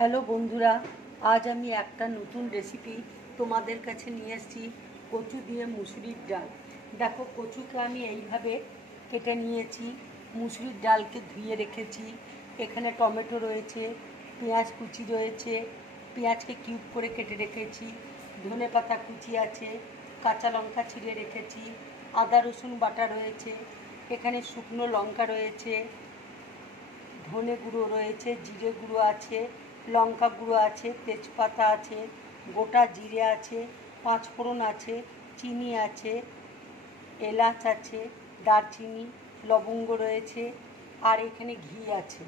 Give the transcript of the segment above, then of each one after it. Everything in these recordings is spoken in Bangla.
হ্যালো বন্ধুরা, আজ আমি একটা নতুন রেসিপি তোমাদের কাছে নিয়ে এসেছি। কচু দিয়ে মুসুরির ডাল। দেখো, কচুকে আমি এইভাবে কেটে নিয়েছি, মুসুরির ডালকে ধুয়ে রেখেছি। এখানে টমেটো রয়েছে, পেঁয়াজ কুচি রয়েছে, পেঁয়াজকে কিউব করে কেটে রেখেছি, ধনে পাতা কুচি আছে, কাঁচা লঙ্কা ছিঁড়ে রেখেছি, আদা রসুন বাটা রয়েছে, এখানে শুকনো লঙ্কা রয়েছে, ধনে গুঁড়ো রয়েছে, জিরে গুঁড়ো আছে, লঙ্কা গুঁড়ো আছে, তেজপাতা আছে, গোটা জিরে আছে, পাঁচফোড়ন আছে, চিনি আছে, এলাচ আছে, দারচিনি, লবঙ্গ রয়েছে, আর এখানে ঘি আছে।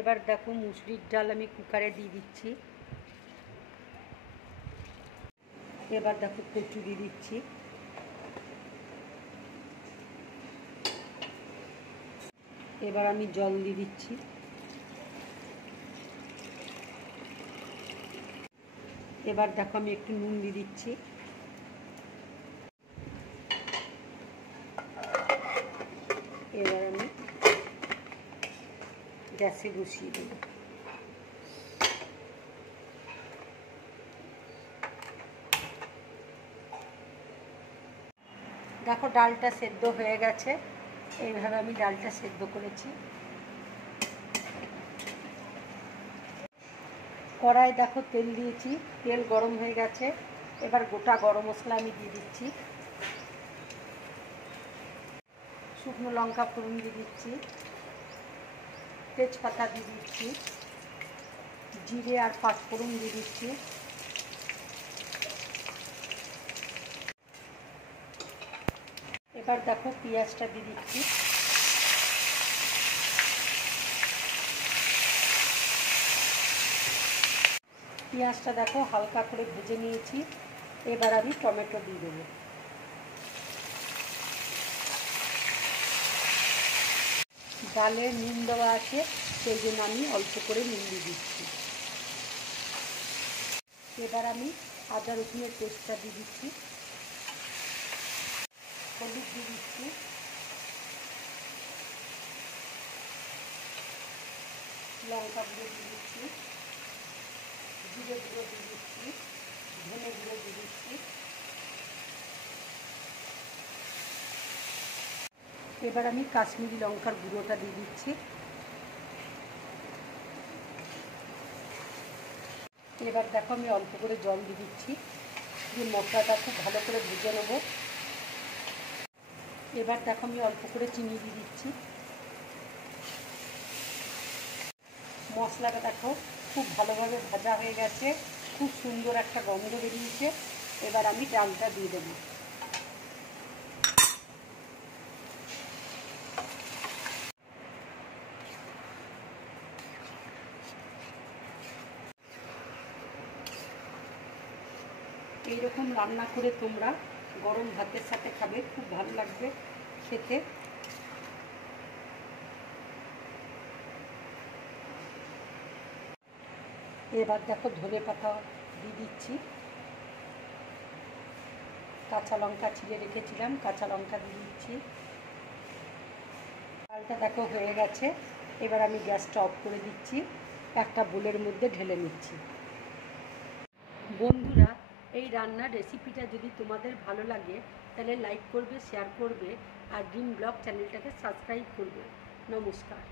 এবার দেখো, মুসুরির ডাল আমি কুকারে দিয়ে দিচ্ছি। এবার দেখো, কচু দিয়ে দিচ্ছি। এবার আমি জল দিয়ে দিচ্ছি। এবার দেখো, আমি একটু নুন দিয়ে দিচ্ছি। এবার আমি গ্যাসে বসিয়ে দেব। দেখো, ডালটা সেদ্ধ হয়ে গেছে। এইভাবে আমি ডালটা সেদ্ধ করেছি। কড়াই দেখো, তেল দিয়েছি, তেল গরম হয়ে গেছে। এবার গোটা গরম মশলা আমি দিয়ে দিচ্ছি, শুকনো লঙ্কা ফোড়ন দিয়ে দিচ্ছি, তেজপাতা দিয়ে দিচ্ছি, জিরে আর পাঁচফোড়ন দিয়ে দিচ্ছি। এবার দেখো, পেঁয়াজটা দিয়ে দিচ্ছি। পেঁয়াজটা দেখো হালকা করে ভেজে নিয়েছি। এবার আমি টমেটো দিয়ে দেবো। ডালে নুন দেওয়া আছে, সেই জন্য আমি অল্প করে নুন দিয়ে দিচ্ছি। এবার আমি আদা রসুনের পেস্টটা দিয়ে দিচ্ছি, হলুদ দিয়ে দিচ্ছি, লঙ্কা গুঁড়ো দিয়ে দিচ্ছি, জিরে গুঁড়ো দিয়ে দিচ্ছি, ধনে গুঁড়ো দিয়ে দিচ্ছি। এবার আমি কাশ্মীরি লঙ্কার গুঁড়োটা দিয়ে দিচ্ছি। এবার দেখো, আমি অল্প করে জল দিয়ে দিচ্ছি, দিয়ে মশলাটা খুব ভালো করে ভেজে নেব। এবার দেখো, আমি অল্প করে চিনি দিয়ে দিচ্ছি। মশলাটা দেখো খুব ভালোভাবে ভাজা হয়ে গেছে, খুব সুন্দর একটা গন্ধ বেরিয়েছে। এবার আমি ডালটা দিয়ে দেবো। এইরকম রান্না করে তোমরা গরম ভাতের সাথে খাবে, খুব ভালো লাগবে খেতে। এবার দেখো, ধনে পাতা দিয়ে দিচ্ছি, কাঁচা লঙ্কা ছিঁড়ে রেখেছিলাম, কাঁচা লঙ্কা দিয়ে দিচ্ছি। ডালটা দেখো হয়ে গেছে। এবার আমি গ্যাসটা অফ করে দিচ্ছি, একটা বোলের মধ্যে ঢেলে নিচ্ছি। বন্ধুরা, এই রান্নার রেসিপিটা যদি তোমাদের ভালো লাগে তাহলে লাইক করবে, শেয়ার করবে, আর ড্রিম ব্লগ চ্যানেলটাকে সাবস্ক্রাইব করবে। নমস্কার।